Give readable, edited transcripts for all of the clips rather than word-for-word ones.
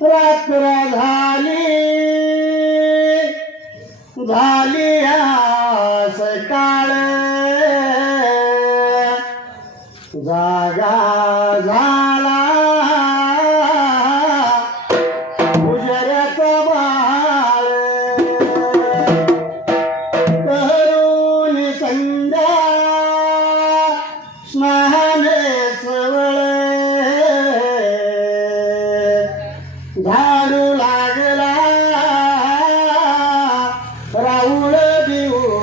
रात्र झाली सकाळ जागा झाला उजऱ्याचा बाळ करून संध्या स्नाने झाडू लागला राऊळ देऊळ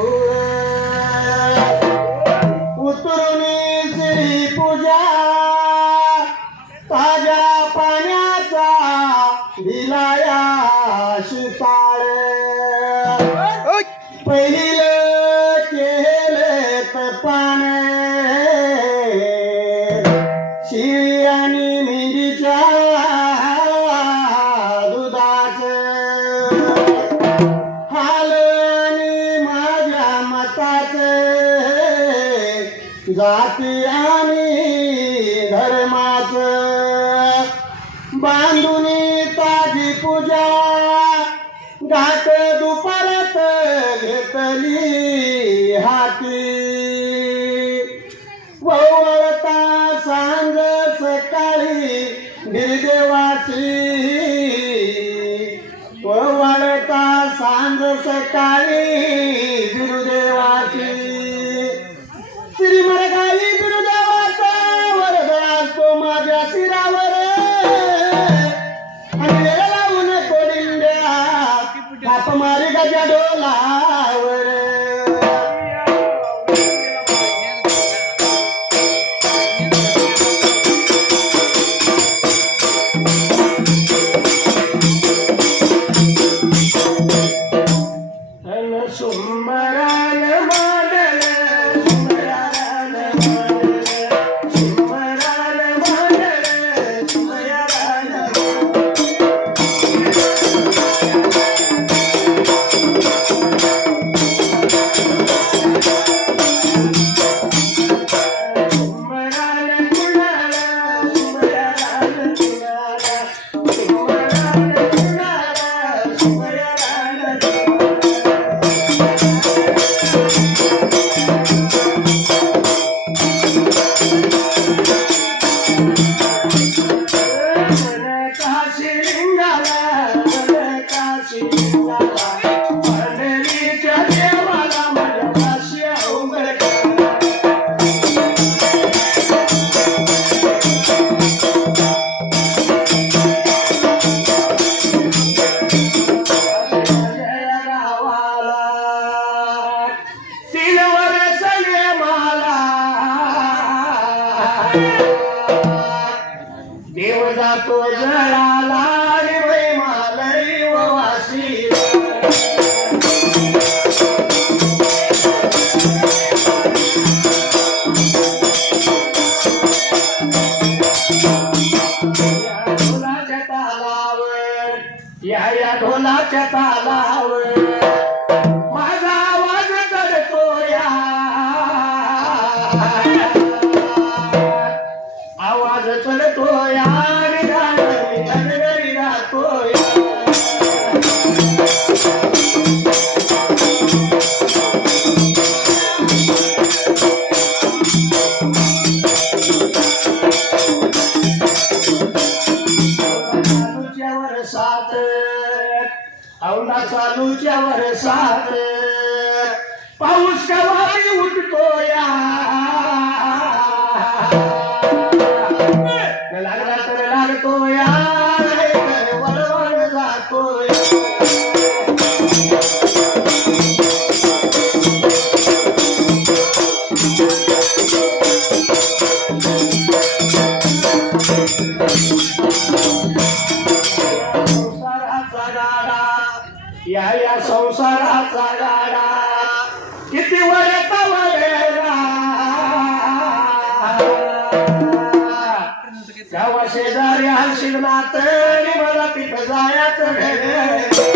उतरून श्री पूजा ताज्या पाण्याचा दिलाया शिताळ पहिलं केलं पान शिळी आणि मेंढीच्या जाती आणि धर्माच बांधून ताजी पूजा घाट दुपारात घेतली हाती वळता सांग सकाळी गिरदेवाची वळता सांग सकाळी गिरदेवाची श्री मरगाई गुरुदेवाचा वरद असतो माझ्या शिरावर आणि लावून कोडिंड्या थाप मारी गजा डोलावर सुमरान मानल देव जातो जळाला रे मालई वासी ढोलाच्या तालावर या ढोलाच्या तालावर माझा आवाज चढतो या आवाज चढतो या चालूच्या वर्षात पाऊस कवारी उठतो या लागला तर लागतो या वळवळ जातो या या संसाराचा गाडा किती वरत वरेरा तेव्हा शेजारी हलशील ना तरी मला तिथं जायचं घडे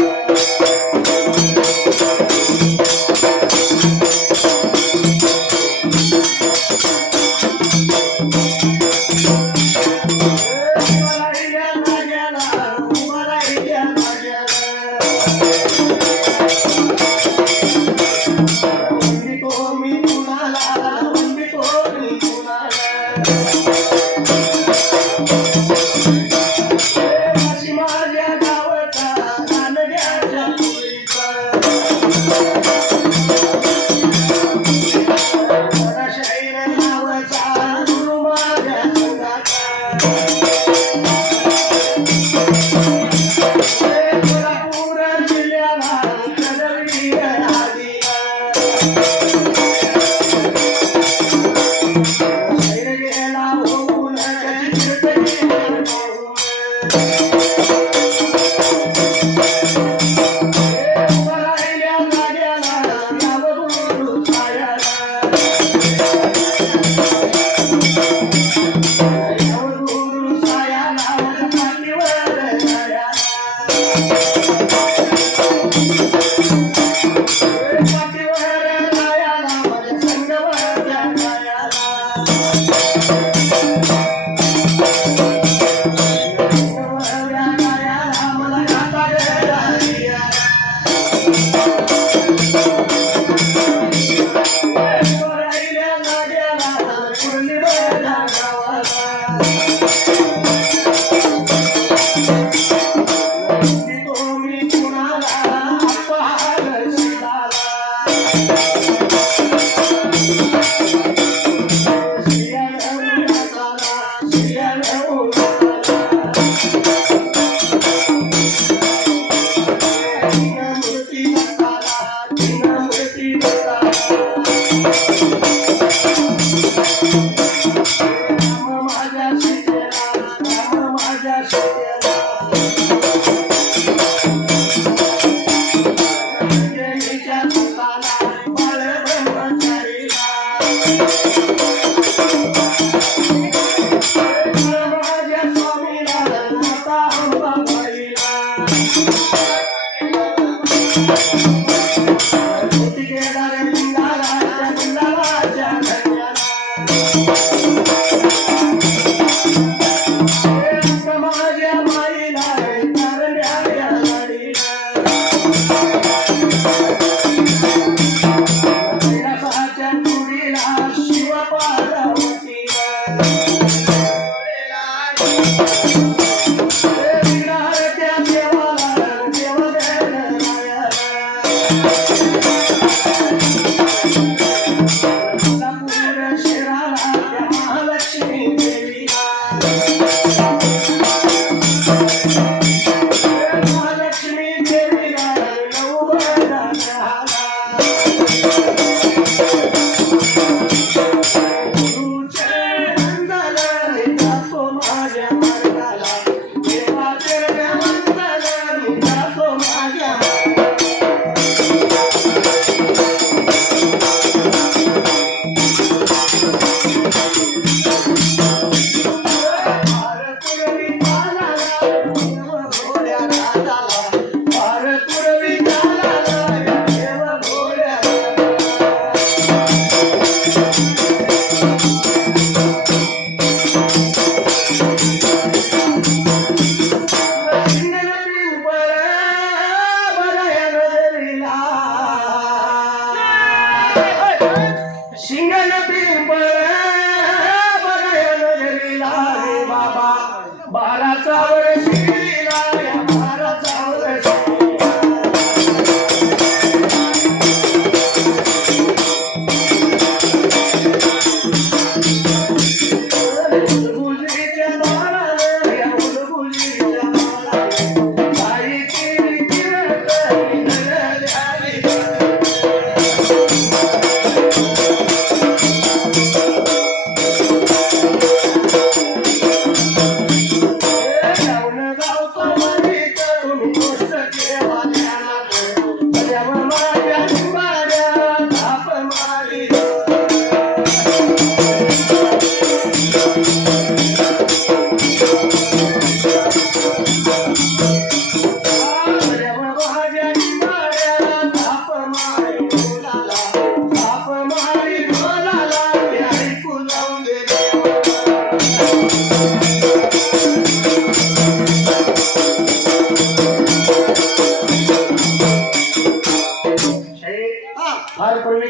श्याम माझ्या निंबाड्या ताप मारी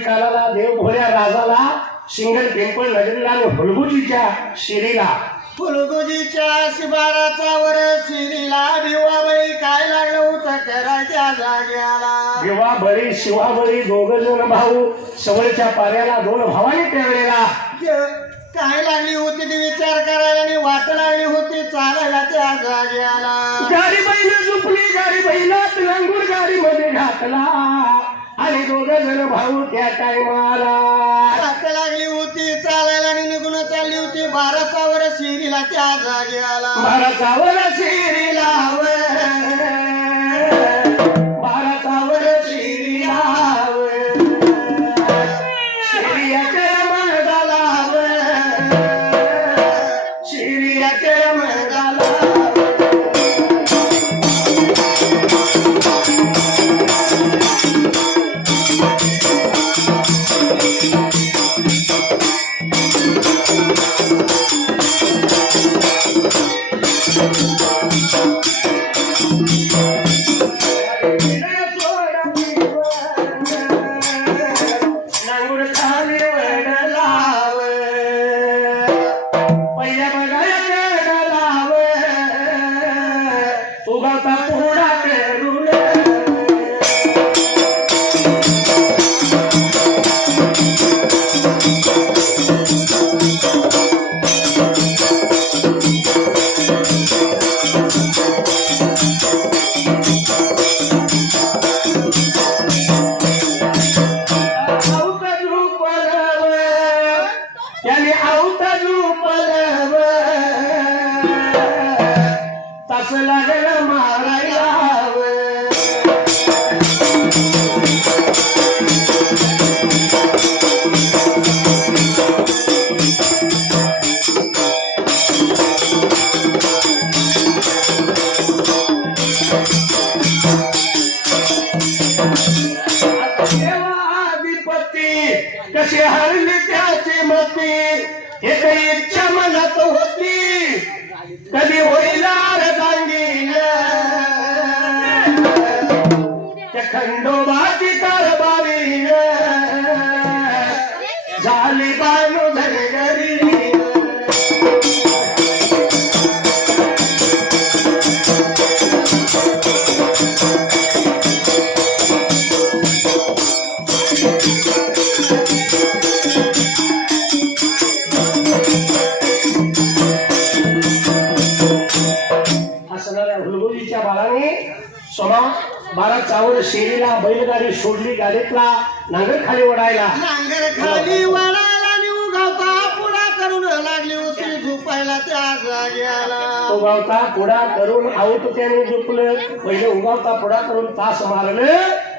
कालाला देव भोळ्या राजाला सिंगल टेम्पल नगरीला आणि हुलगुजीच्या शिरीला शिबाराचा वर शिरीला भिवाबळी काय लागलं होतं करायच्या जाग्याला भिवाबळी शिवाबळी दोघ जण भाऊ सवळच्या पाऱ्याला दोन भावाने त्यावेळेला काय लागली होती ती विचार करायला आणि वाट लागली होती चालायला त्या जाग्याला गाडी बैल झुपली गाडी बैलात लंगूर गाडी मध्ये घातला आणि दोघ जण भाऊ त्या टायमाला वाट लागली होती चालायला आणि निघून चालली होती 12चा वर शिरीला त्या जाग्याला 12चा वर शिरीला 12चा वर शिरीला शिरियाच्या मळाला शिरियाच्या मळाला कसे हरले त्याची मती हे काही इच्छा मनात होती कधी होईल अर्धांगीन त्या खंडोबाची कारभारी झाली बानू घरी हुलगुजीच्या बाळाने सोमा 12चा वर शेरीला बैलगाडी सोडली गाडीतला नांगर खाली ओढायला आणि उगावता पुढा करून लागली होती झोपायला त्या जाग्याला उगावता पुढा करून आऊत त्याने झोपलं पहिले उगावता पुढा करून तास मारलं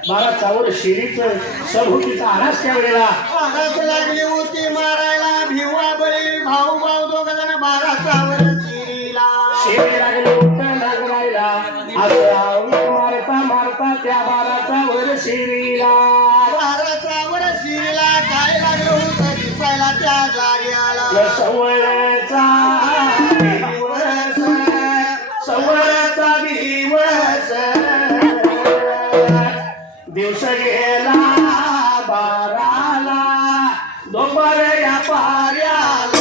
12चा वर शेरीचं सभोवतीचा आरास त्या वेळेला आरास लागली होती मारायला भिवाबळी भाऊ दोघ जण 12चा वर शेरी लागले उत्तर नागरायला असं मारता मारता त्या 12चा वर शिरीला 12चा वर शिरीला काय लागलं होतं दिसायला त्या जाग्याला सवळचा दिवस गेला 12ला दुपार या पाऱ्याला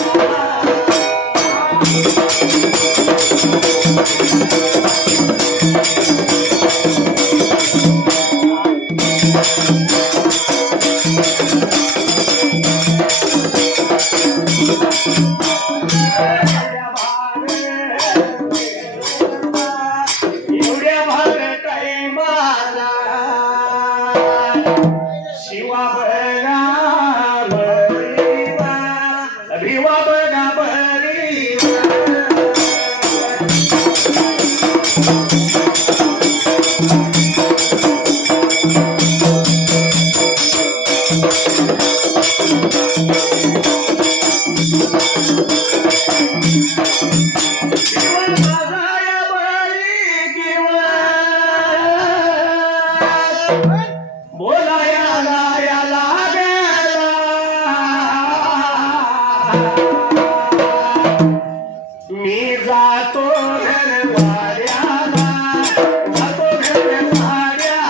बोलायला याला गेला मी जातो घरवाड्याला जातो घरवाड्याला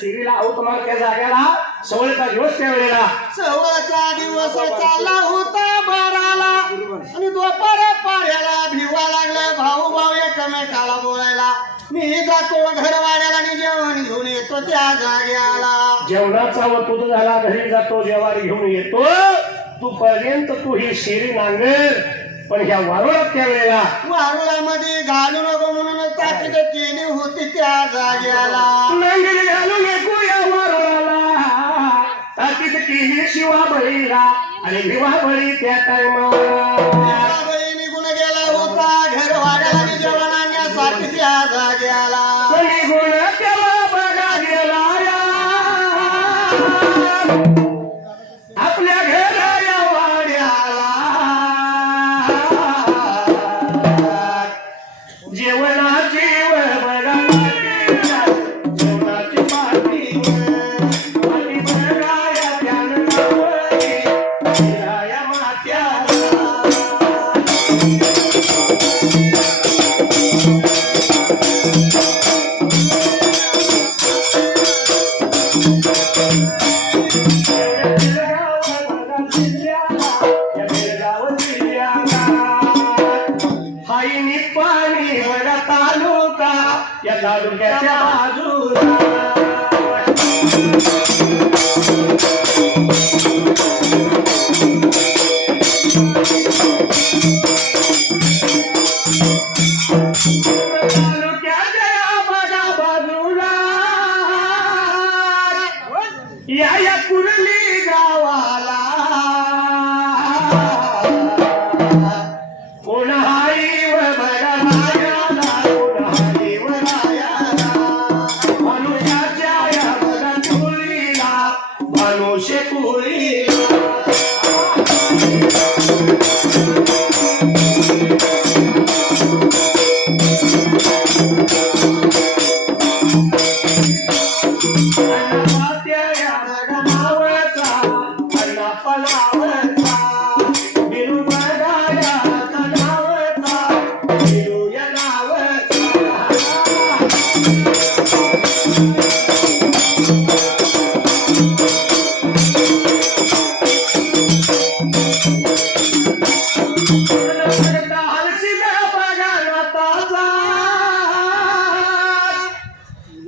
शिरीला आऊत मार त्या जाग्याला सवळचा दिवस त्या वेळेला सवळचा दिवस चालला होता बराला आणि दुपार पाऱ्याला भिवा लागला भाऊ भाऊ एकमेकाला बोलायला मी जातो घरवाड्याला आणि जेवण घेऊन येतो त्या जाग्याला जेवणाचा वतूत झाला घरी जातो जेवारी घेऊन येतो तू पर्यंत तू ही शिरी नांगर पण ह्या वारुळात त्या वेळेला वारुळामध्ये घालू नको म्हणून ताकीद केली होती त्या जाग्याला नांगरी घालू नको या वारुळाला ताकीद केली शिवा बळीला आणि भिवा बळी त्या टायमाला बळी निघून गेला होता घरवाड्याला आणि जेवण आणण्यासाठी त्या जाग्याला निघून त्याला बघा गेला आपल्या घरा या वाड्याला जेवणाची बघा जेवणाची पाठी बघा या या मात्याला पाणी बघा तालुका या तालुक्याच्या बाजूला तालुक्याच्या बघा बाजूला या कुर्ली गावाला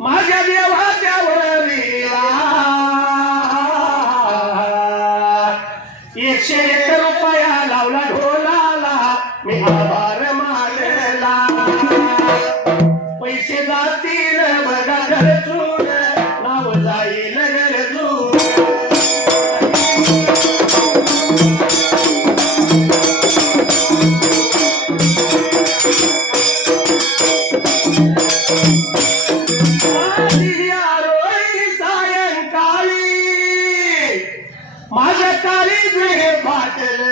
माझ्या देवाच्या वरीला 101 रुपया लावला ढोलाला मी आभार मानला पैसे जातील बघा घरचून नाव जाईल घरचून माझ्या काळी फाटले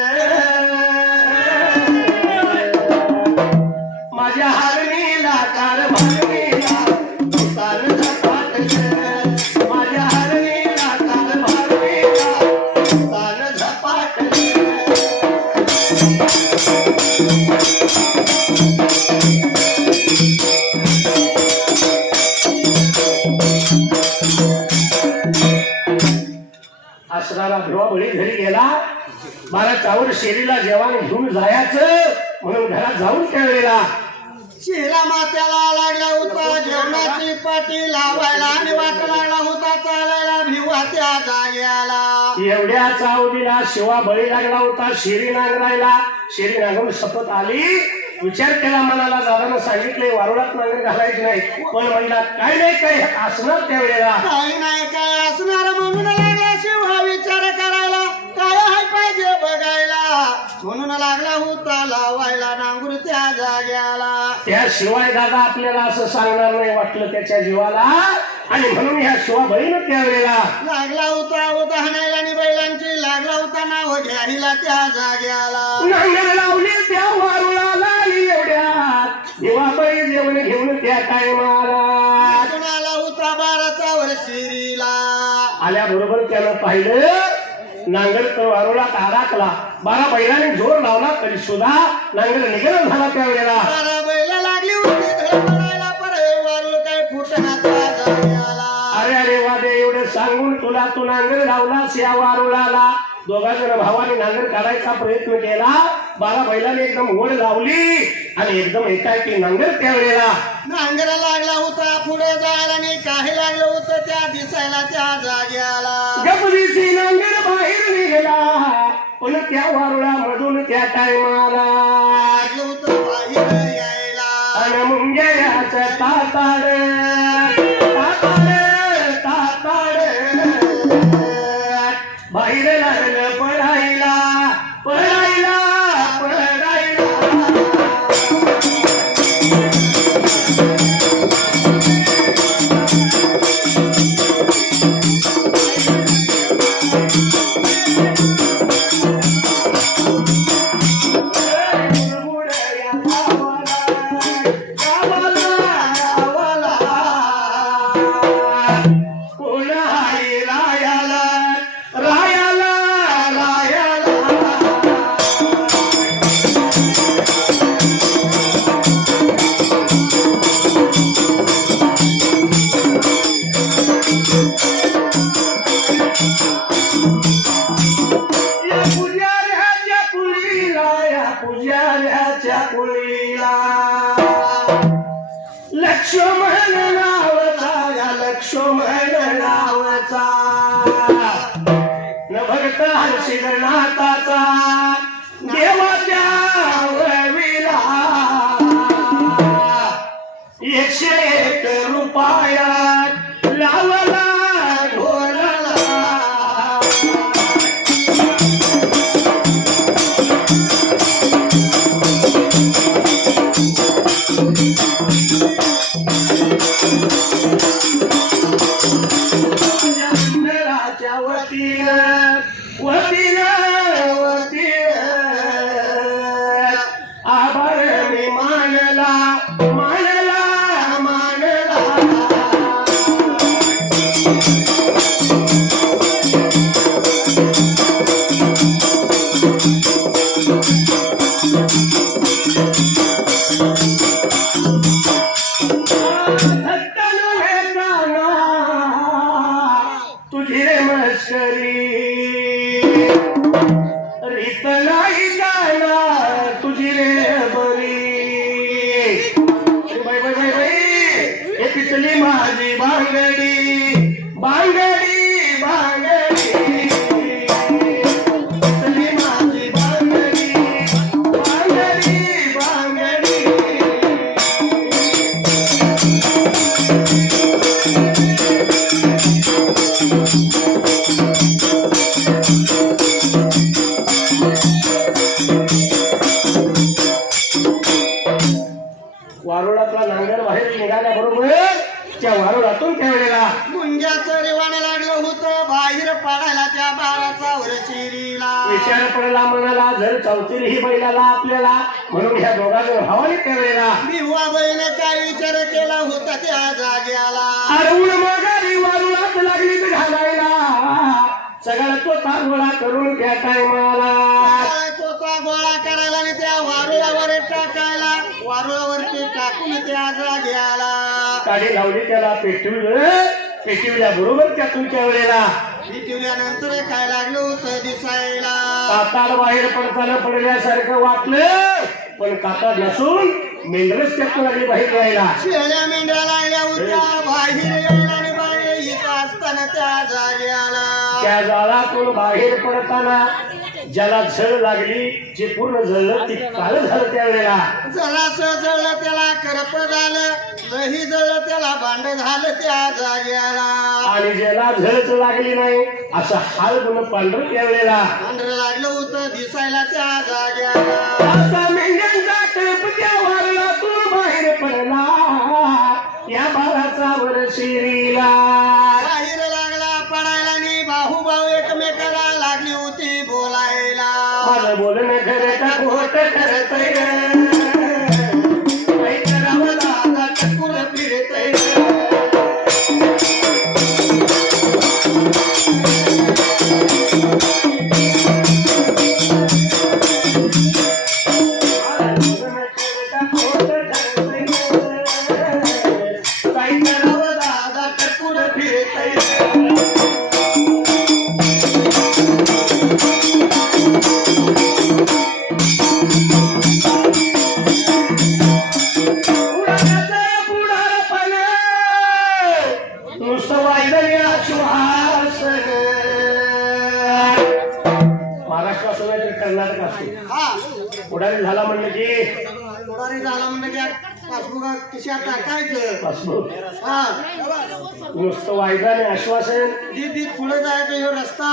असणारा भिवा बळी घरी गेला. बारा चावर शेरीला जेवण घेऊन जायचं म्हणून घरात जाऊन खेळलेला. शिला मात्याला लागला होता जेवणाची पाटी लावायला आणि वाट लागला होता चालायला भिवा त्या जाग्याला. एवढ्या चावडीला शिवा बळी लागला होता शेरी नांगरायला. शेरी नांगरून शपथ आली. विचार केला मनाला, दादानं सांगितले वारुळात नांगर घालायची नाही, पण म्हणला काय नाही काय असणार त्यावेळेला. काही नाही काय असणार म्हणून लागला शिवा विचार करायला, काय हाय पाहिजे बघायला म्हणून लागला होता लावायला नांगूर त्या जाग्याला. त्याशिवाय दादा आपल्याला असं सांगणार नाही वाटलं त्याच्या जीवाला, आणि म्हणून ह्या शिवा बळीनं त्यावेळेला लागला होता उदाहरणाला आणि बैलांची लागला होता नाव घ्यायला त्या जाग्याला. नांगर लावली त्या वारुळाला एवढ्यात दिवाबळी जेवण घेऊन त्या टायमाला आला होता 12चा वर्षीला. आल्याबरोबर त्यानं पाहिलं नांगर तर वारुळात अडकला. 12 बैलाने जोर लावला तरी सुद्धा नांगर निघेल झाला त्यावेळेला. 12 बैल लागली होती धडपडायला, पर वारुळ काय फुटना त्या जाग्याला. अरे अरे वादे एवढं सांगून तुला तू नांगर लावलास या वारुळाला. दोघा जण भावाने नांगर काढायचा प्रयत्न केला. 12 बैलाने एकदम ओढ लावली आणि एकदम एकाएकी नांगर त्यावेळेला नांगर लागला होता पुढे जायला आणि काही लागलं होतं त्या दिसायला त्या जाग्याला. गपदिसी नांगर बाहेर निघाला, पण त्या वारुळामधून त्या टायमाला लागलं होतं बाहेर यायला. आणि मुंग्याचं ताताड ताताड ताताड बाहेर लागलं पडायला पडायला पडायला. कोण आहे रायाला रायाला रायाला. या पुजाऱ्याच्या कुलीला या पुजाऱ्याच्या कुलीला लक्ष्मण नावचा या लक्ष्मण नावचा न भक्त हर्षिगनाथाचा देवाच्या वळविला 101 रुपयात लावला ढोलला. मंडळाच्या वतीनं वतीनं वतीनं आभार मी मानला मानला मानला. तुझी रे मस्करी रीत नाही जाणार तुझी रे बरी. बाई बाई बाई बाई हे पिचली माझी बांगडी बांगडी बांगडी पिचली माझी बांगडी बांगडी बांगडी. वारुळातला नांगर बाहेर निघाल्याबरोबर त्या वारुळातून त्यावेळेला मुंग्याचं रिवाण लागलं होतं बाहेर पाडायला त्या 12चा वर्षीला. विचार पडला मनाला, जर चौथील ही बैलाला आपल्याला म्हणून ह्या दोघांवर हवाली त्यावेळेला भिवा बहीने काय विचार केला होता त्या जाग्याला. अरवून माघारी वारुळात लागली तर घालायला सगळा तो गोळा करून त्या टायमाला चोथा गोळा करायला आणि त्या टाकायला वारुळावरती टाकून त्या जाग्याला काडी लावली त्याला पेटविल्या बरोबर त्या तुमच्या वेळेला पेटवल्यानंतर काय लागलं होतं दिसायला काताड बाहेर पडताना पडल्यासारखं वाटलं पण काताड नसून मेंढरच त्यातून लागली बाहेर यायला शेळ्या मेंढ्या लागल्या होत्या बाहेर यायला आणि बाहेर येत असताना त्या जाग्याला त्या जाळातून बाहेर पडताना ज्याला झळ लागली जे पूर्ण जळलं ते काल झालं त्यावेळेला जरासं जळलं त्याला करप झालं लही जळलं त्याला भांड झालं त्या जाग्याला आणि ज्याला झळच लागली नाही असं हाल गुण पांढर त्यावेळेला पांढरं लागलं होतं दिसायला त्या जाग्याला असा मेंढ्यांचा कळप त्या वारणातून बाहेर पडला या बाळाचा वर शिरीला बाहेर लागला पडायला आणि भाऊ एकमेकाला लागली होती बोलायला माझं बोलणं खरं का खोट खरतय काही करावं दादा टकुर फिरतय काही करावं दादा टकुर फिरतय नुसतं वाहिलं श्वास महाराष्ट्र असो नाही तर कर्नाटक असो हा पुढारी झाला म्हणलं की पुढारी झाला म्हणजे काय पासबुक खिशात टाकायचं पासबुक हा नुसतं वायदा आणि आश्वासन दीदी पुढे जायचं ह्यो रस्ता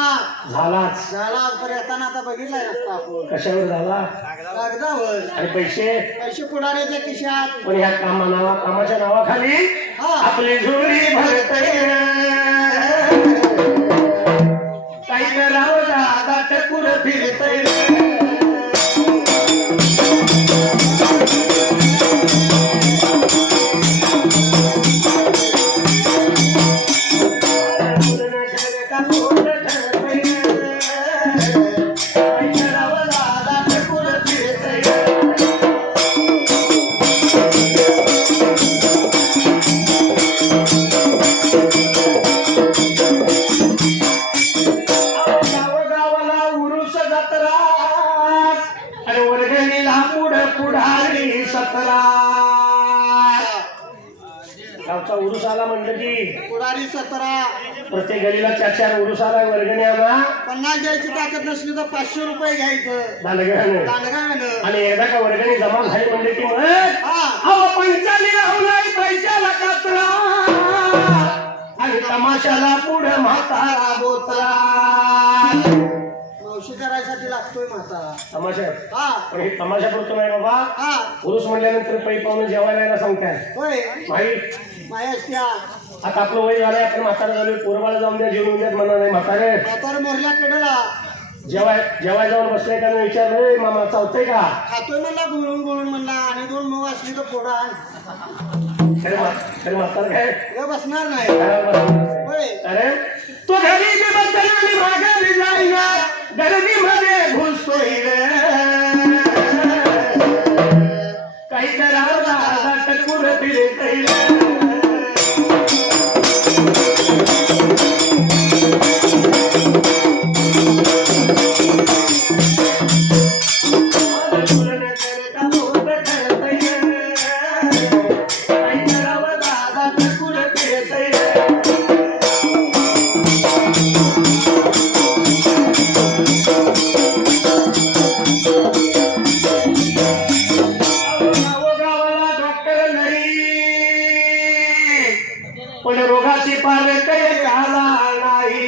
झालाच झाला तर येताना आता बघितलाय रस्ता आपण कशावर झाला कागदावर आणि पैसे पैसे पुढाऱ्याच्या खिशात पण ह्या कामाच्या नावाखाली हा आपली झोळी भरतय काही करावं दादा टकुर फिरतय गावचा उरुस आला म्हणलं की पुढारी 17 प्रत्येक गलीला 4-4 उरुस आला वर्गणी आणा 50 द्यायची ताकद नसली तर 500 रुपये घ्यायचं दांडगानं दांडगानं आणि एकदा का वर्गणी जमा झाली म्हणले की मग हा पंचाली लावलाय पैशाला कातरा आणि तमाशाला पुढे म्हातारा बोतरा मावशी करायसाठी लागतोय म्हातारा तमाशा हा पण हे तमाशा करतो नाही बाबा हा उरुस म्हणल्यानंतर पै पाहुणे जेवायला यायला सांगताय होय माई मायाच्या आता आपलं वय झालंय आपण म्हातारा झालोय पोरबाळा जाऊन द्या जेवून द्यात म्हणा नाही म्हातारे म्हातारा मोरल्या कडेला जेवाय जाऊन बसलाय का विचारलं मामा चावतंय का खातोय म्हणला गोळून म्हणला आणि 2 मऊ असली तर फोडा खरे म्हातार काय हे बसणार नाही होय अरे तो घरी बी बदल आणि माघारी जाईना गर्दीमध्ये घुसतोय रे काही करावं दादा टकुर फिरतय पण रोगाची पार काही आला नाही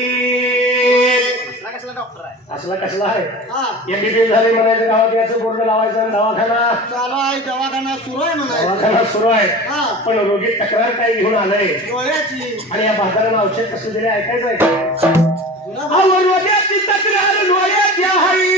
असला कसला आहे हा एमबीबीएस झाले म्हणायचं गावात याचं बोर्ड लावायचं आणि दवाखाना चालू आहे दवाखाना सुरू आहे म्हणायचं दवाखाना सुरू आहे हा पण रोगी तक्रार काही घेऊन आलंय डोळ्याची आणि या म्हाताऱ्यानं औषध कसं दिले ऐकायचं आहे रोग्याची तक्रार डोळ्याची आहे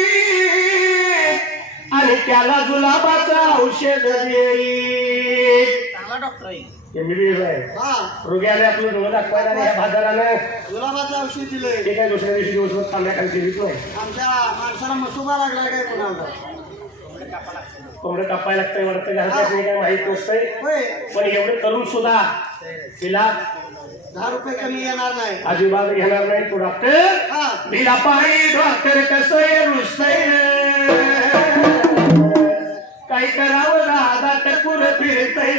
आणि त्याला जुलाबाचं औषध देईल चांगला डॉक्टर आहे एमबीबीएस आहे हा रोग्याने आपलं डोळं दाखवायला आणि या म्हाताऱ्यानं गुलाबाचं औषध दिलंय ते काय दुसऱ्या दिवशी दिवसभर तांब्या खाली केलीच नाही आमच्या माणसाला मसुबा लागला काय कोणाला कोंबडं कापायला लागतंय वाटतं घालतात नाही काय माहित नसतंय होय पण एवढे करून सुद्धा तिला 10 रुपये कमी येणार नाही अजिबात घेणार नाही तो डॉक्टर हा बिला पायी डॉक्टर कसं रुसतंय काय करावं दादा टकूर फिरतय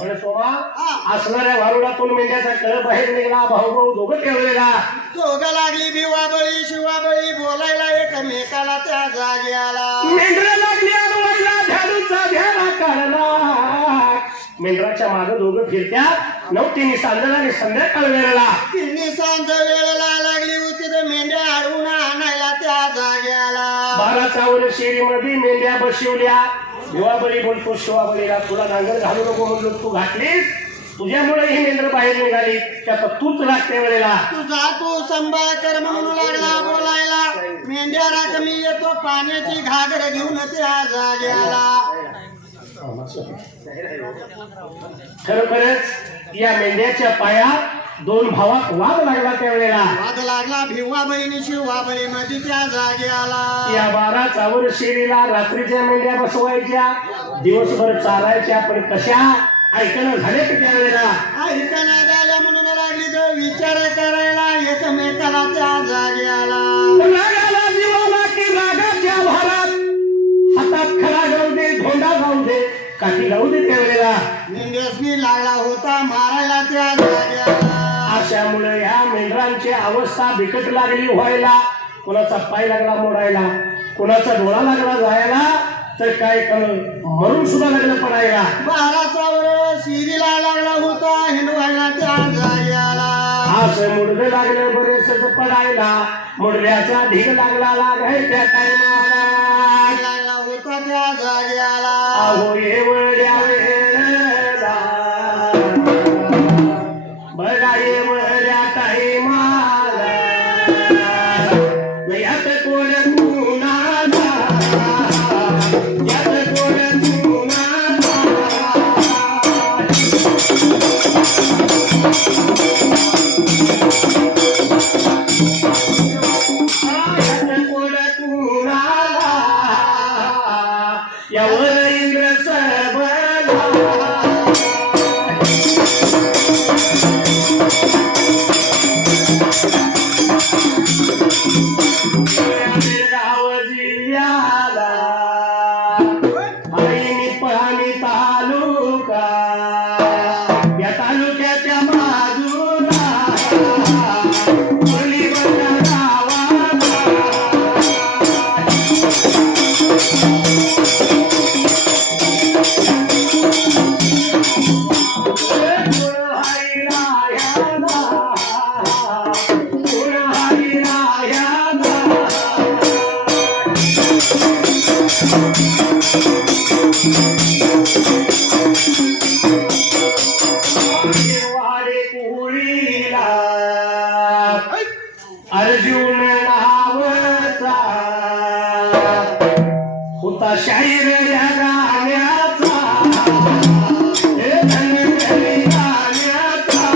पण सोमा असणाऱ्या वारुडातून मेंढ्याचा कळ बाहेर निघाला भाऊ भाऊ दोघं ठेवलेला दोघं लागली भिवाबळी शिवाबळी बोलायला एकमेकाला त्या जाग्याला मेंढरा लागली अडवायला झाडूचा झाडा काढला मेंढराच्या मागे दोघं फिरत्या नवतीने सांजला आणि संध्याकाळ वेळेला तिन्ही सांज वेळेला लागली होती तर मेंढ्या अडवून आणायला त्या जाग्याला 12 शेरीमध्ये मेंढ्या बसवल्या भिवाबळी बोलतो शिवाबळीला तुला नांगर घालू नको म्हणलो तू घातलीस तुझ्यामुळे ही मेंढर बाहेर निघाली त्यात तूच लागते वेळेला तुझा तू संभाळ कर म्हणून लागला बोलायला मेंढ्या राख मी येतो पाण्याची घागर घेऊन त्या जाग्याला खरोखरच या मेंढ्याच्या पायात 2 भावात वाद लागला त्यावेळेला वाद लागला भिवाबळीने शिवाबळी मध्ये त्या जाग्याला या 12 शेरीला रात्रीच्या मेंढ्या बसवायच्या दिवसभर चालायच्या पण कशा ऐकणं झाले की त्यावेळेला ऐकणं झाल्या म्हणून लागली तर विचार करायला एकमेकाला त्या जाग्याला रागाला जीवाला की रागाच्या भारात हातात खडा जाऊ दे धोंडा जाऊ दे काठी लावू दे त्यावेळेला मेंढ्यासनी लागला होता मारायला त्या जाग्याला अशामुळे ह्या मेंढरांची अवस्था बिकट लागली व्हायला कोणाचा पाय लागला मोडायला कोणाचा डोळा लागला जायला तर काय मरून सुद्धा लागलं पडायला 12 शिरीला लागला होता हिंडवायला त्या जाग्याला असं मुडगं लागलं बरेच पडायला मुडव्याचा ढीग लागला लागायच्या टायमाला लागला होता त्या जाग्याला अहो एवढ्या वेळेला बघा एवढ्या टायमाला यात कोण कुणाला यात कोण कुणाला यात कोण कुणाला यावर इंद्र सबला गाव जिल्ह्याला आईनी पळानी तालुका या तालुक्याच्या बाजूला मुरलीबंधा गावाला अर्जुन नावचा होता शाहीर या गाण्याचा हे धनगरी गाण्याचा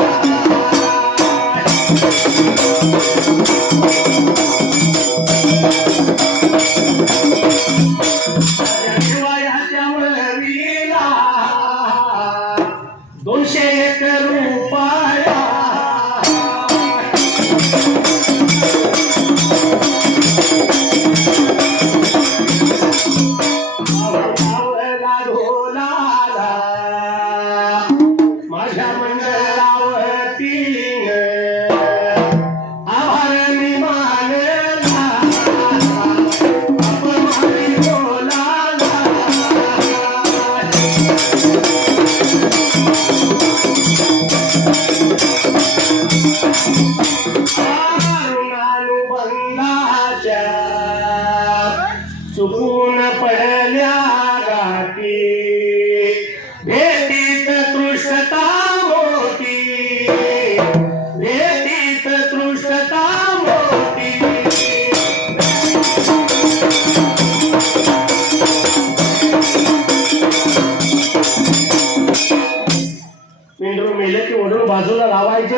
शिवायाच्या वळवीला 201 रुपया माझ्या मंडळावरती आभार मी मानला अपमानी बोलाला अनुबंधाच्या चुकून पडल्या गाठी भेटीत तृष्णता मोठी भेटीत तृष्णता मोठी मेंढरू मेले की बाजूला लावायचं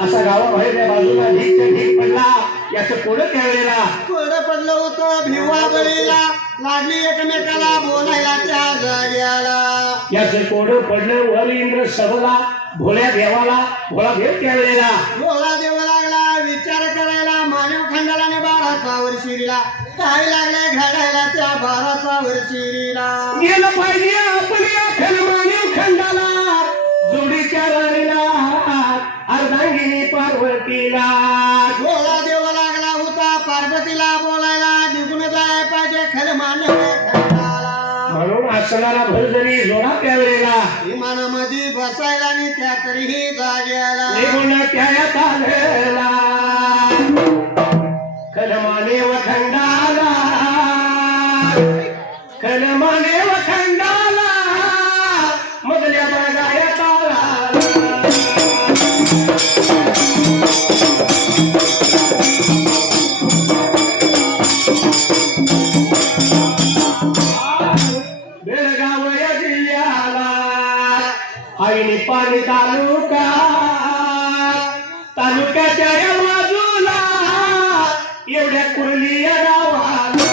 असा गावाबाहेर त्या बाजूला ढीकच्या ढीक पडला याचं कोडं त्यावेळेला कोरडं पडलं होतं भिवा बळीला लागली एकमेकाला बोलायला त्या जाग्याला याचं कोडं पडलं वर इंद्र सभला भोळ्या देवाला भोळा भेट त्यावेळेला भोळा देव लागला विचार करायला मानव खंडाला आणि 12चा वर शिरीला काय लागले घडायला त्या 12चा वर शिरीला गेलं पाहिजे आपल्या खलमानीव खंडाला जोडीच्या राणीला अर्धांगिनी पार्वतीला भोळा देव लागला होता पार्वतीला बोलायला निघून जाय पाहिजे खलमान खंडाला म्हणून असणारा भरजरी जोडा त्यावेळेला विमानामध्ये बसायला आणि त्या तरीही जाग्याला निघून त्यात आलेला खलमाने व खंडाला खलमाने व खंडाला मधल्या बघायत आला बेळगाव या जिल्ह्याला आईने पाणी तालुका तालुक्याच्या या बाजूला एवढ्या कुर्ली या गावाला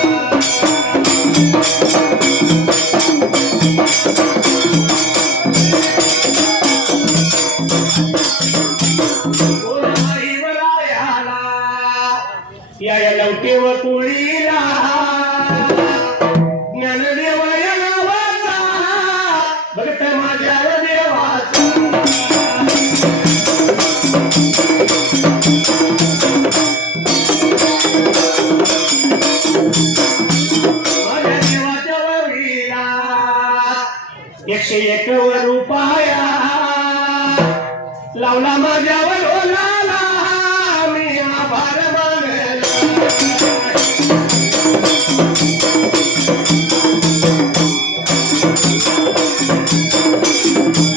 या लवटेव कुळीला ज्ञानदेव या नावाचा भक्त माझ्या देवाचा माझ्या देवाच्या वरीला 101 रुपया लावला माझ्यावर ओलाला मी आभार मानला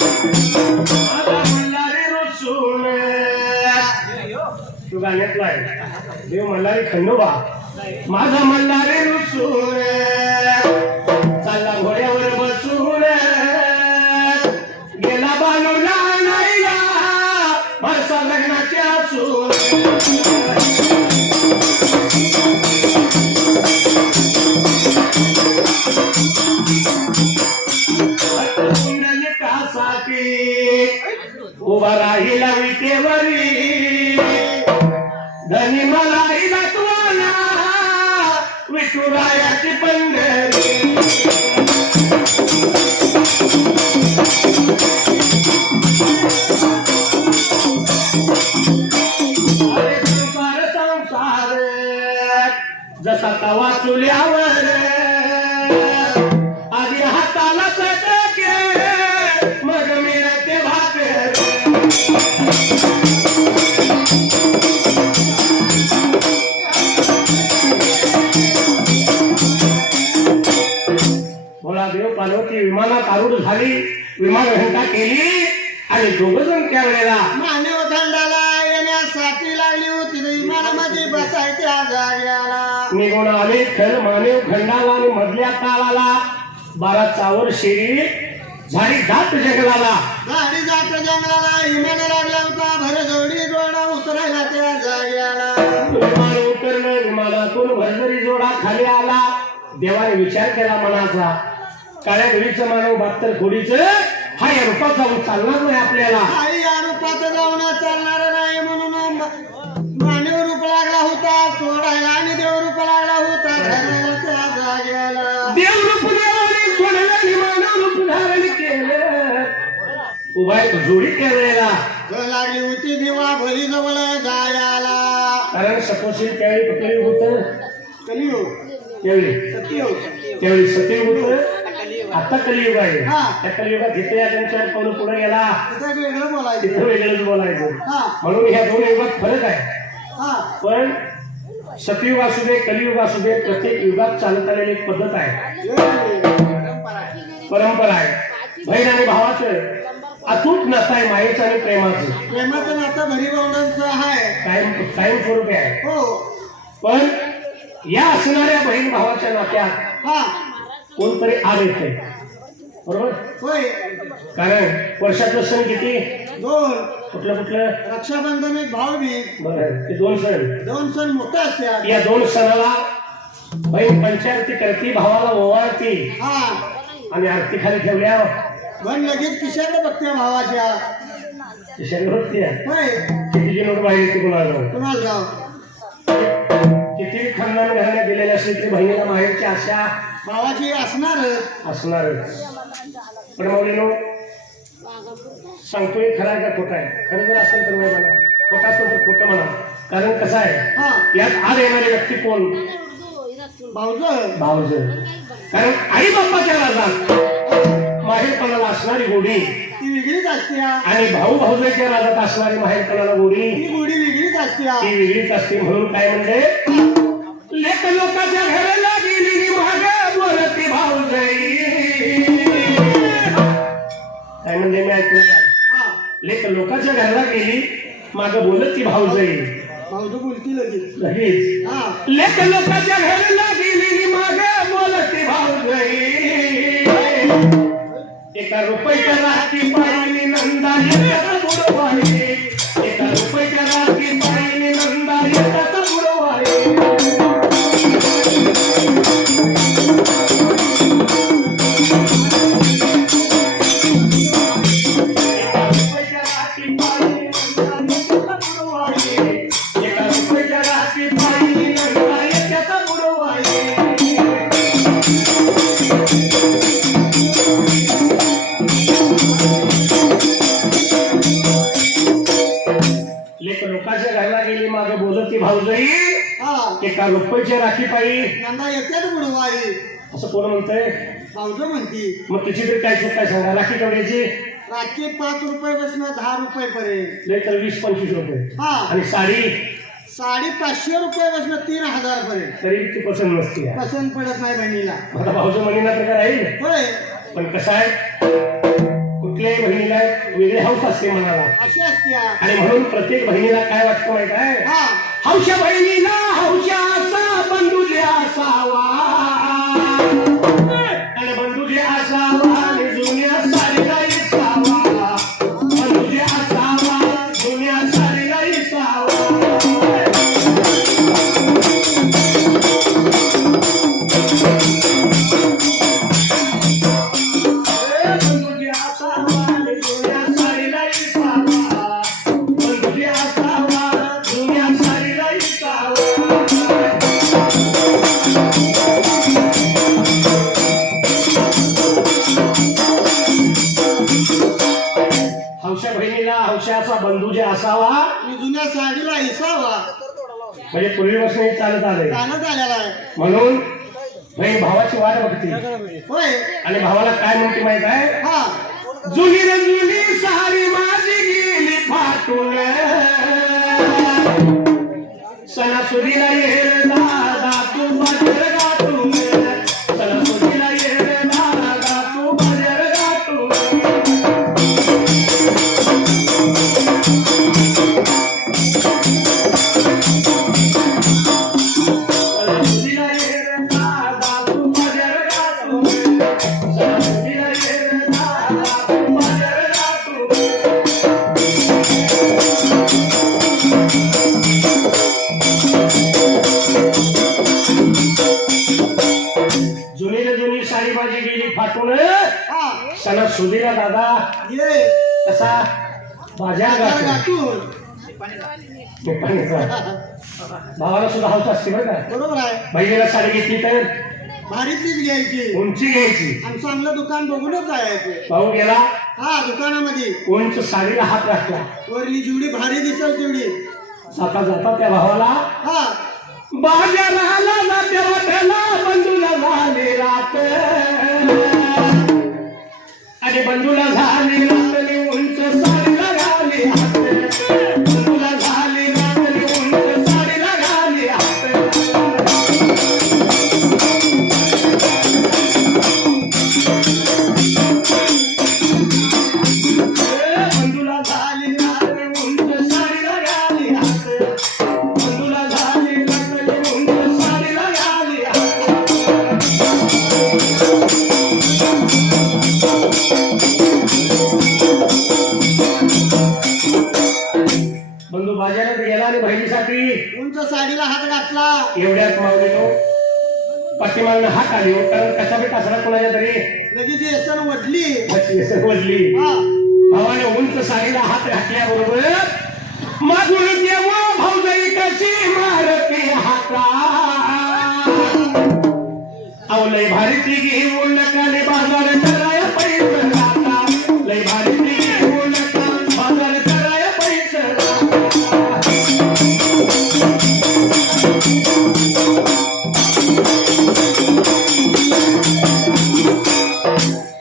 माझा मल्हारी रुसून तू गाण्यातला आहे देव मल्हारी खंडोबा माझा मल्हारी रुसून चालला घोड्यावर बसून गेला बालूला नाहीला भरसा लग्नाच्या असून उभा राहिला विटेवरी धनी मला इलातवाना विठुरायाची पंढरी अरे संसार संसार जसा तवा चुल्यावर आधी हाताला चटके मग मिळते भाकर भोळा देव पार्वती विमानात आरूढ झाली विमान घंटा केली आणि दोघजण त्यावेळेला मानव खंडाला येण्यासाठी लागली होती विमानामध्ये बसायच्या जाग्याला निघून आले खल मानव खंडाला आणि मधल्या ताळाला 12 चावर शेरी झाडी दाट जंगलाला गाडी जात जंगलाला विमान लागला होता भरजोडी जोडा उतरायला त्या जाग्याला विमान उतरलं विमानातून भरजरी जोडा खाली आला देवाने विचार केला मनाचा काळ्या घडीचं मानव 72 खोडीचं हा या रूपात जाऊन चालणार नाही आपल्याला आई या रूपात जाऊन चालणार नाही म्हणून मानव रूप लागला होता सोडायला आणि देव रूप लागला होता धरायला त्या जाग्याला देवरूप देवाने सोडलं आणि मानव रूप धारण केलं उभा एक जोडी त्यावेळेला लागली होती भिवा भरी जवळ जायला कारण सपोशील त्यावेळी कुठलंही होतं कलियुग त्यावेळी सत्ययुग त्यावेळी सत्ययुग होतं आता कलियुग आहे हा. त्या कलियुगात जिथे या त्यांच्या पाऊल पुढे गेला तिथं वेगळं बोलायचं तिथं वेगळंच बोलायचं हा म्हणून ह्या दोन युगात फरक आहे हा पण सतयुग असू दे कलियुग असू दे प्रत्येक युगात चालत आलेली एक पद्धत आहे परंपरा आहे बहीण आणि भावाचं अतूट नातं आहे मायेचं आणि प्रेमाचं प्रेमाचं नातं भरी भावंडांचं आहे कायम स्वरूपी आहे हो पण या असणाऱ्या बहीण भावाच्या नात्यात हा कोणतरी आड येते बरोबर. होय. कारण वर्षातलं सण किती? 2. कुठलं कुठलं? रक्षाबंधन एक भाऊबीज. बरं, ते 2 सण. 2 सण मोठे असतात. या 2 सणाला बहीण पंचारती करती, भावाला ओवाळती हा. आणि आरती खाली ठेवल्या पण लगेच खिशाकडे बघते भावाच्या. होती होय. कितीची नोट बाहेर येते कुणाला? कुणाला राव? किती खंडन घालण्यात दिलेले असले तरी बहिणीला माहेरची आशा भावाची असणारच. असणारच. पण मौलीनो सांगतोय खरं आहे का खोटं आहे? खरं जर असेल तर नाही म्हणा, खोटं असेल तर खोटं म्हणा. कारण कसं आहे, हा. यात आज येणारी व्यक्ती कोण? भाऊज. भाऊज. कारण आई बाप्पाच्या राजात माहेरपणाला असणारी गोडी ती वेगळीच असते. आणि भाऊ भाऊजाच्या राजात असणारी माहेरपणाला गोडी ती गोडी वेगळीच असते. ती वेगळीच असते. म्हणून काय म्हणजे, लेक लोकांच्या घराला गेली मागे बोलती भाऊजाई. काय म्हणजे मी ऐकून काय, हा. लेक लोकांच्या घराला गेली मागे बोलत ती भाऊजाई. भाऊज बोलती लगेच. लगेच हा. लेक लोकांच्या घराला गेली मागे बोलती भाऊजाई. एका रुपयाच्या राखी पाहिली नंदा येतात बुडवाई. एका रुपयाच्या राखी पाहिली नंदा येतात बुडवाई. एका रुपयाच्या राखी पाहिली नंदा येतात बुडवाई. एका रुपयाच्या राखी पाहिली नंदा येतात बुडवाई. लेक लोकांच्या घराला गेली मागे बोलती भाऊजाई. हा. एका रुपयाच्या राखी पायी. नंदा येतात बुडवाई. असं कोण म्हणतंय? भाऊज म्हणती. मग तिची तरी काय चूक काय सांगा? राखी केवढ्याची? रात्री 5 रुपयापासून 10 रुपयापर्यंत. लय तर 20-25 रुपये. हा. आणि साडी साडी 500 रुपयापासून 3000 पर्यंत. तरी ती पसंत नसते. पसंत पडत नाही बहिणीला. आता भाऊचं म्हणीना तर काय राहील. होय. पण कसं आहे, कुठल्याही बहिणीला वेगळी हौस असते मनाला. अशी असते. आणि म्हणून प्रत्येक बहिणीला काय वाटतं माहित आहे? हा. हौशा बहिणीला हौशाचा बंधू जे असावा. आणि बंधू जे असावा आणि जुन्या साडीला इसावा. बंधू जे असावा जुन्या साडीला इसावा. बंधू जे असावा आणि जुन्या साडीला इसावा. बंधू जे असावा जुन्या साडीला इसावा. हौशा बहिणीला हौशाचा बंधू जे असावा. आणि जुन्या साडीला हिसावा. म्हणजे पूर्वीपासून हे चालत आलंय. चालत आलेला आहे. म्हणून बहीण भावाची वाट बघते होय. आणि भावाला काय म्हणते माहित आहे? हा. जुनी रे जुनी सारी माझी गेली फाटून. सणासुदीला ये रे दादा तू बाजार गाठून. सणासुदीला ये रे दादा तू बाजार गाठून. सणासुदीला ये रे दादा तू बाजार गाठून. सणासुदीला ये रे दादा तू बाजार गाठून. जुनी रे जुनी साडी माझी गेली फाटून. हा. सणासुदीला दादा ये. कसा बाजार गाठून. गाठून. भावाला सुद्धा हौस असते बरं का. बरोबर आहे. बहिणीला साडी घेतली तर भारीतलीच घ्यायची. उंची घ्यायची. आणि चांगलं दुकान बघूनच जायचं. भाऊ गेला हा. दुकानामध्ये उंच साडीला हात घातला. वरली जेवढी भारी दिसेल तेवढी. जाता जाता त्या भावाला हा. बाजाराला जाते वाट्याला बंधूला झाली रात. आणि बंधूला झाली रात आणि उंच साडीला घाली हात. बंधूला झाली रात आणि उंच साडीला घाली हात. बंधूला झाली रात आणि उंच साडीला घाली हात. बंधूला झाली रात आणि उंच साडीला घाली हात. बहिणीसाठी उंच साडीला हात घातला. एवढ्यात मावलेलो पाठीमागनं हात आली हो, कारण कसा बी कचरा कोणाच्या तरी लगेच येसन वडली. वडली. हा भावाने उंच साडीला हात घातल्याबरोबर मागून देवा भाऊजाई कशी मारते हाता. अहो लय भारीतली घेऊन नकाले बाजार कराया पैसा राहता. लय भारीतली घेऊन नका बाजार कराया पैसा राहता.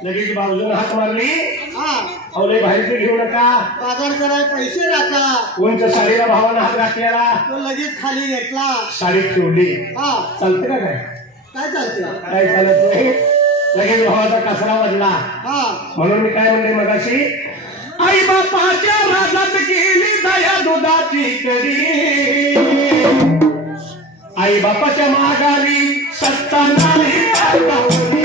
लगेच बाजूला हात मारली. हा अहो लय भारीतली घेऊ नका बाजार कराय पैसे राहता. उंच साडीला भावानं हात घातलेला तो लगेच खाली घेतला. साडी ठेवली. हा चालते का काय काय चालते. काय चालत नाही. लगेच भावाचा कचरा वाजला. हा म्हणून मी काय म्हणले मगाशी आई बापाच्या राजात केली दया दुधाची कडी. आई बापाच्या मागाली सत्ता नाही ताकावली.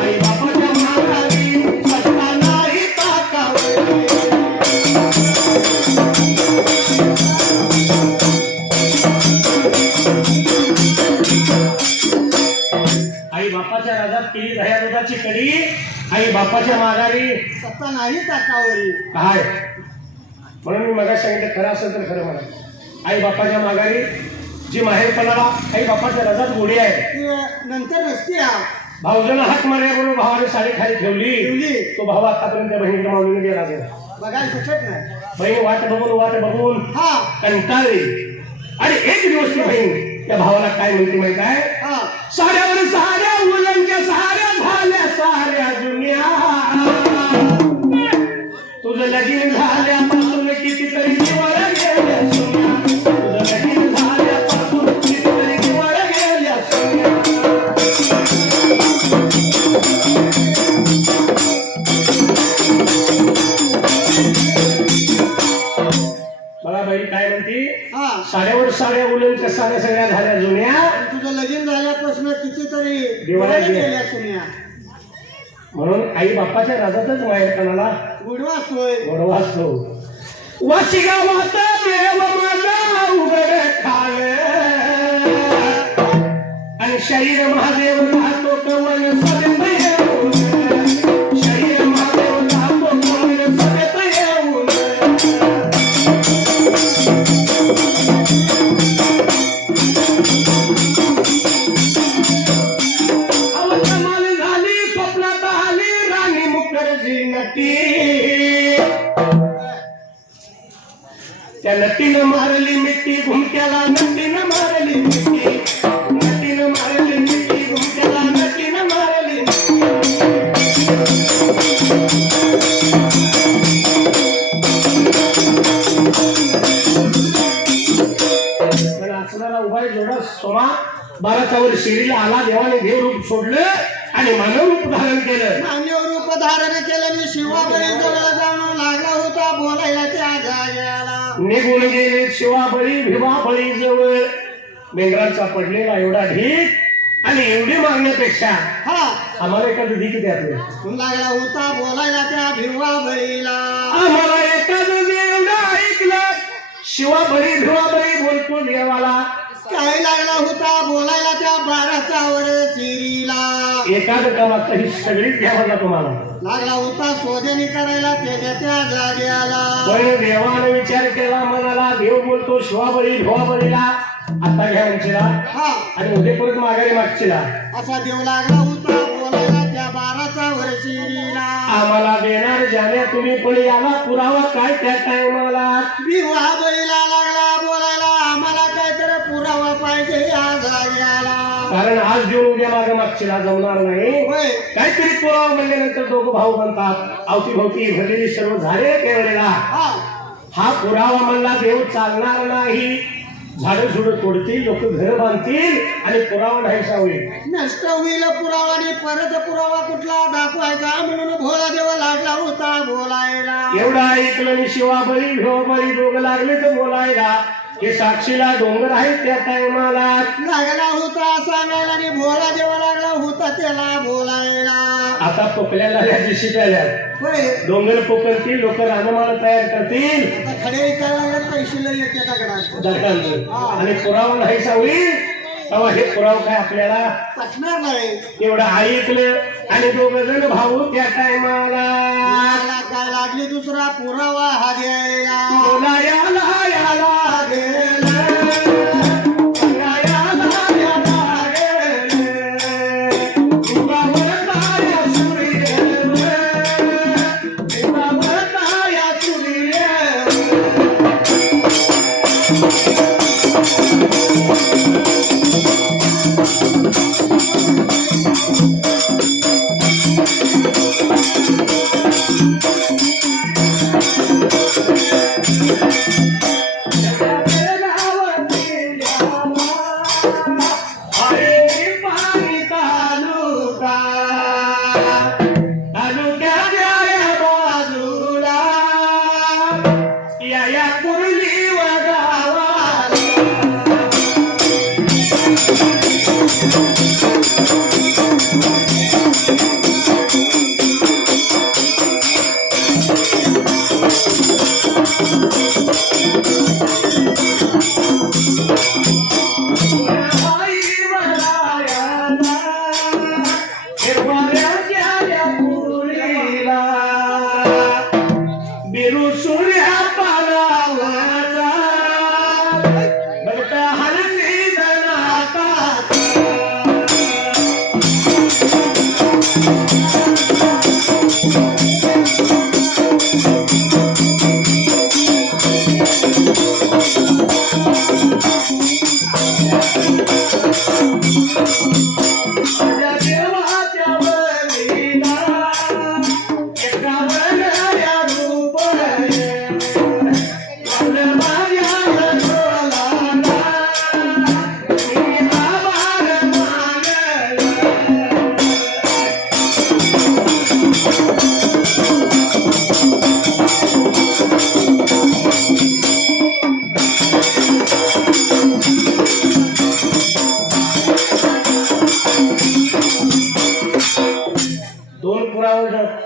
आई बापाच्या मागाली सत्ता नाही ताकावली. आई बापाच्या राजात केली दया दुधाची कडी. आई बापाच्या माघारी सत्ता नाही टाकावरी. काय. म्हणून मी मगाशी सांगितलं खरं असेल तर खरं म्हणा. आई बापाच्या माघारी जी माहेरपणाला आई बापाच्या रजात गोडी आहे ती नंतर नसती. हा भाऊजाला हात मारल्याबरोबर भावाने साडी खाली ठेवली. तो भाऊ आतापर्यंत त्या बहिणीच्या माऊलीने गेला नाही. बघायला सुचत नाही. बहीण वाट बघून हा कंटाळली. आणि एक दिवस ती बहीण त्या भावाला काय म्हणते माहित आहे. हा साड्यावर साड्या मुलांच्या साऱ्या झाल्या साऱ्या जुन्या. तुझं लगीन झाल्यापासून कितीतरी दिवाळ गेल्या सोन्या. तुझं लगीन झाल्यापासून कितीतरी दिवाळ गेल्या सोन्या. बघा बहीण काय म्हणती. हा साड्यावर साड्या मुलांच्या साड्या सगळ्या झाल्या जुन्या. आणि तुझं लगीन झाल्यापासून कितीतरी दिवाळ्या दिवाळी गेल्या. गेल्या सुन्या. म्हणून आई बापाच्या राजातच माहेरपणाला गुडवा असतोय. गोडवा असतो. वाशी गावात देव माझा उघड खाल. आणि शरीर महादेव राहतो कवन सदेत येऊन. शरीर महादेव राहतो कवन सदेत येऊन. कमाल झाली स्वप्नात आली राणी मुखर्जी नटी. त्या नटीनं मारली मिठी घुमक्याला. नटीनं मारली मिठी. नटीनं मारली मिठी घुमक्याला. नटीनं मारली मिठी. पण असणारा उभा जोडा सोमा 12च्या वर शिरीला आला. देवाने देव रूप सोडलं आणि मानव रूप धारण केलं. मान्य रूप धारण केलं. मी शिवाबळी जवळ जाऊन लागला होता बोलायला त्या जाग्याला. निघून गेले शिवाबळी भिवाबळी जवळ. मेंढरांचा पडलेला एवढा ढीक आणि एवढी मागण्यापेक्षा हा आम्हाला एका दुधी किती आपले. लागला होता बोलायला त्या भिवाबळीला. आम्हाला एका दुधी एवढं ऐकलं. शिवाबळी भिवाबळी बोलतो देवाला. काय लागला होता बोलायला त्या 12च्या वर सिरीला. एखाद कामात ही सगळीच घ्यावा तुम्हाला. लागला होता शोधणी करायला त्याच्या त्या जाग्याला. पण देवाने विचार केला मनाला. देव बोलतो शिवाबळी भिवाबळीला आता घ्या उंचीला हा आणि उद्या परत माघारी मागचीला. असा देव लागला होता बोलायला त्या 12च्या वर सिरीला. आम्हाला देणार ज्याने तुम्ही पण याला पुरावा काय त्या टायमाला. भिवाबळीला लागला बोलायला. आम्हाला काहीतरी पुरावा पाहिजे या जाग्याला. कारण आज देऊन उद्या मागे मागचीला जमणार नाही. होय काहीतरी पुरावा म्हणल्यानंतर दोघं भाऊ म्हणतात. अवतीभोवती भरलेली सर्व झाले केवढेला. हा पुरावा म्हणला देव चालणार नाही. झाडं झुडं तोडतील. लोक घर बांधतील आणि पुरावा नाहीसा होईल. नष्ट होईल पुरावा आणि परत पुरावा कुठला दाखवायचा म्हणून भोळा देव लागला होता बोलायला. एवढा ऐकलं आणि शिवाबळी भिवाबळी दोघं लागले तर बोलायला. हे साक्षीला डोंगर आहेत त्या टायमाला. लागला होता सांगायला आणि भोळा देव लागला होता त्याला बोलायला. आता पोकल्याला दिशी आल्या. होय डोंगर पोकळतील. लोक रानमाळ तयार करतील. आता खडे विकायला लागले पैसे लय येते दगडात दगडांचं आणि पुरावा नाही सावळी तेव्हा हे पुरावा काय आपल्याला पटणार नाही एवढं ऐकलं आणि दोघ जण भाऊ त्या टायमाला याला काय लागली दुसरा पुरावा हा द्यायला बोला याला याला गेलं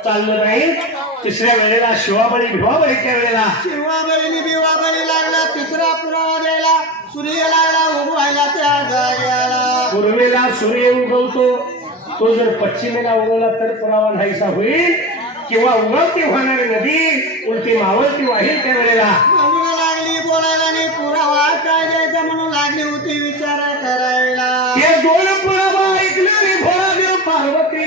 चाललं नाही तिसऱ्या वेळेला शिवाबळी भिवाबळीच्या वेळेला शिवाबळीने बिवाबळी लागला तिसरा पुरावा द्यायला सूर्य लागला उगवायला त्या जाग्याला पूर्वेला सूर्य उगवतो तो जर पश्चिमेला उगवला तर पुरावा नाहीसा होईल किंवा उगवती होणारी नदी उलटी मावळती वाहील त्या वेळेला म्हणून लागली बोलायला नाही पुरावा काय द्यायचा म्हणून लागली होती विचार करायला हे दोन पुरावा ऐकले भोळादेव पार्वती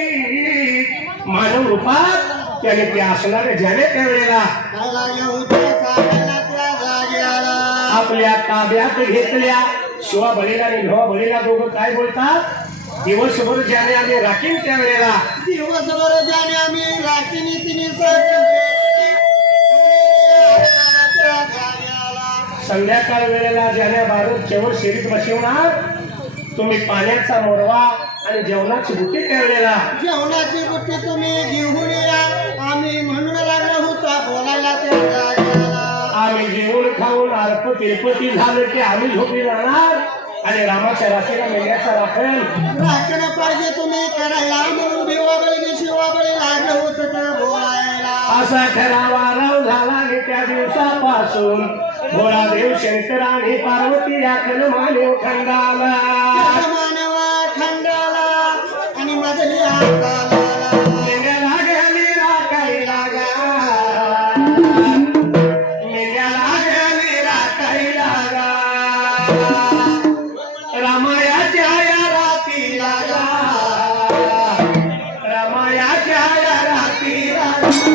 मानव रूपात त्याने ते असणारे ज्याने त्या वेळेला काय लागल्या होत्या सांगायला त्या जाग्याला आपल्या ताब्यात घेतल्या शिवा बळीला आणि भिवा बळीला दोघं काय बोलतात दिवसभर ज्याने आम्ही राखीन त्या वेळेला दिवसभर ज्याने आम्ही राखीनी तिने संध्याकाळ वेळेला ज्याने बारून केवळ शेरीत बसवणार तुम्ही पाण्याचा मोरवा आणि जेवणाची बुटी त्या वेळेला जेवणाची बुट्टी तुम्ही घेऊन या आम्ही म्हणून लागला होता बोलायला त्या जाग्याला आम्ही जेवण खाऊन अर्प तिरपती झालं की आम्ही झोपी जाणार आणि रामाच्या राशीला मेंढ्याचा राखण पाहिजे तुम्ही करायला म्हणून भिवाबळी शिवाबळी लागलं होतं तर बोलायला असा ठरावा राव झाला आणि त्या दिवसापासून भोळादेव शंकर आणि पार्वती या मानव खंडाला मानवा खंडाला आणि मधली हाताला मेंढ्याला गेली राखाई लागा मेंढ्याला गेली राखाई लागा रामायाच्या या राती लागा रामायाच्या या राती लागा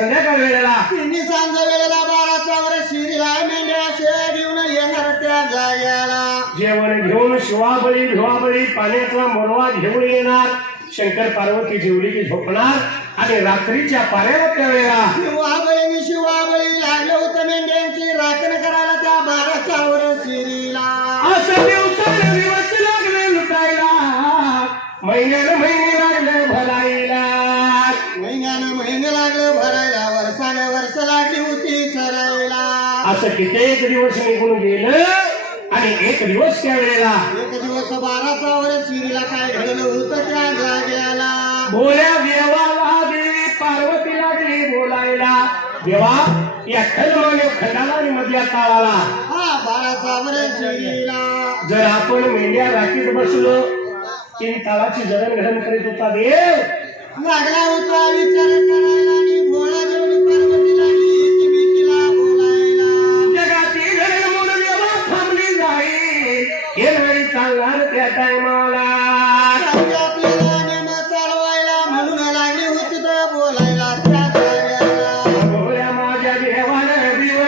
संध्याकाळ वेळेला तिन्ही सांज वेळेला 12च्या वर शिरीला मेंढ्या शेळ घेऊन येणार त्या जाग्याला. जेवण घेऊन शिवाबळी भिवाबळी पाण्याचा मोरवा घेऊन येणार. शंकर पार्वती जेवली की झोपणार आणि रात्रीच्या पाऱ्याला त्या वेळेला शिवाबळी लागलं होतं मेंढ्यांची राखण करायला त्या 12च्या वर शिरीला. असं दिवस लागले लुटायला, महिन्यानं महिने लागले भरायला. महिन्यानं महिने लागले भरायला, वर्षानं वर्ष लागली होती सरायला. असं कित्येक दिवस निघून गेलं आणि एक दिवस त्या वेळेला एक दिवस 12च्या वर शिरीला काय घडलं होतं त्या जाग्याला. बोल्या देवाला देवी पार्वती लागली बोलायला. देवा या खंडमाने खंडाला आणि मधल्या ताळाला 12च्या वर शिरीला. जर आपण मेंढ्या राखीत बसलो 3 ताळाची जडणघडण करीत होता देव. लागला होता विचार करायला आणि भोळा देऊन पार्वती लागली तिला बोलायला. जगाची घडमोड देवा थांबली जाईल, येणारी चालणार त्या टायमाला. आपल्याला नेम चालवायला म्हणून लागली होती तर बोलायला त्या जाग्याला. भोळ्या माझ्या देवानं दिव,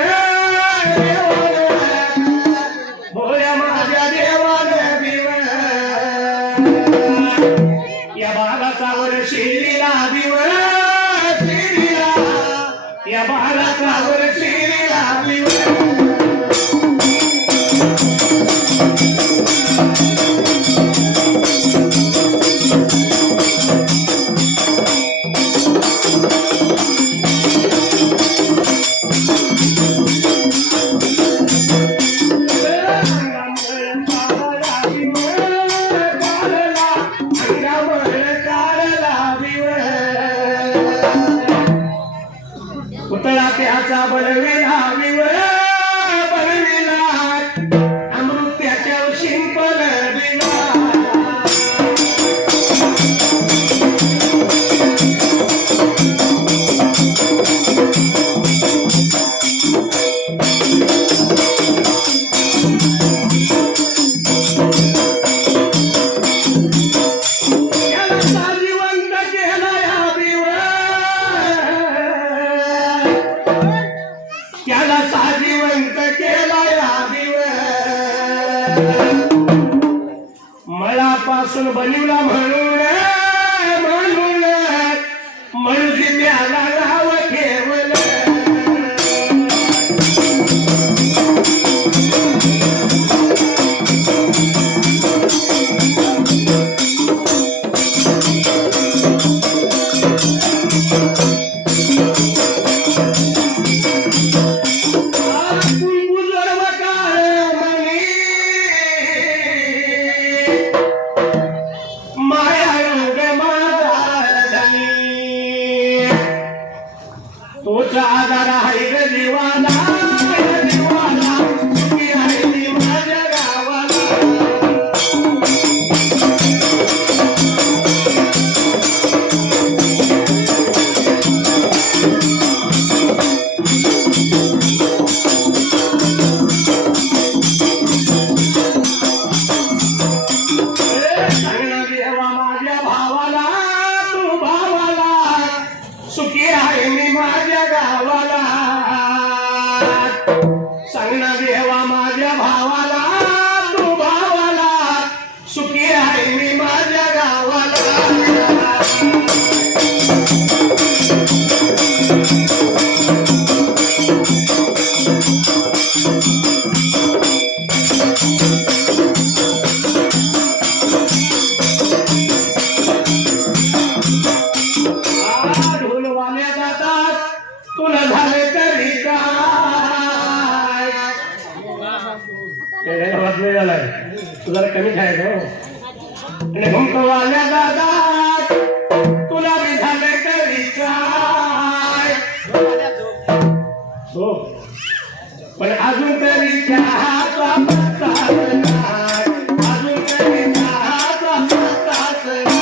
भोळ्या माझ्या देवानं दिव. या बाळाचा वर शिरीला दिव, शिरीला या बाळाचा वर शिरीला दिव. पुतळा त्याचा बनविला विवर बनविला, अमृत्याच्या शिंपल दिला. त्याला साजिवंत केला या मळापासून बनवला म्हणून म्हणून म्हणून त्याला नाव ठेवलं. तोचा आधार आहे ग जीवाला, जीवाला सुखी आहे ती माझ्या गावाला. सांगणं देवा माझ्या भावाला, तू भावाला सुखी आहे मी माझ्या गावाला. सांगणं देवा माझ्या भावाला, तू भावाला सुखी आहे मी माझ्या गावाला. ढोलवाल्या जातात तुला झाले तरी काय. वाजले झालाय तुला कमी खायचं. आणि घुमकवाल्या जातात तुला बी झाले तरी काय. हो पण अजून तरी चहाचा पत्ताच नाही, अजून तरी चहाचा पत्ताच नाही.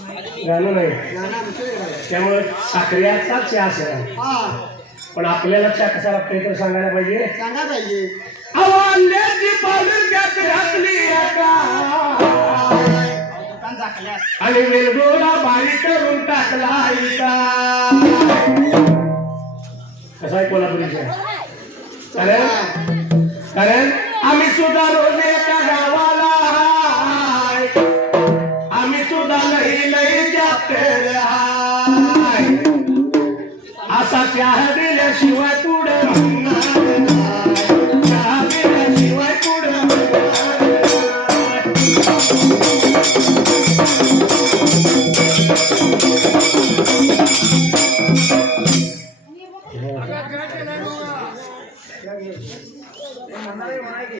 गाणं नाही गाणं आमचं वेगळं आहे. त्यामुळे साखरेचा चहा असेल हा पण आपल्याला चहा कसा लागतोय तर सांगायला पाहिजे सांगा पाहिजे आवाल्याची पालुक्यात घातली आणि वेलदोडा बारीक करून टाकला कसा आहे कोल्हापुरीचा कारण आम्ही सुद्धा रोज एका गावाला हाय. आम्ही सुद्धा लई लई जाते असा चहा दिल्याशिवाय पुढे म्हणणार नाही. चहा दिल्याशिवाय पुढे म्हणणार नाही.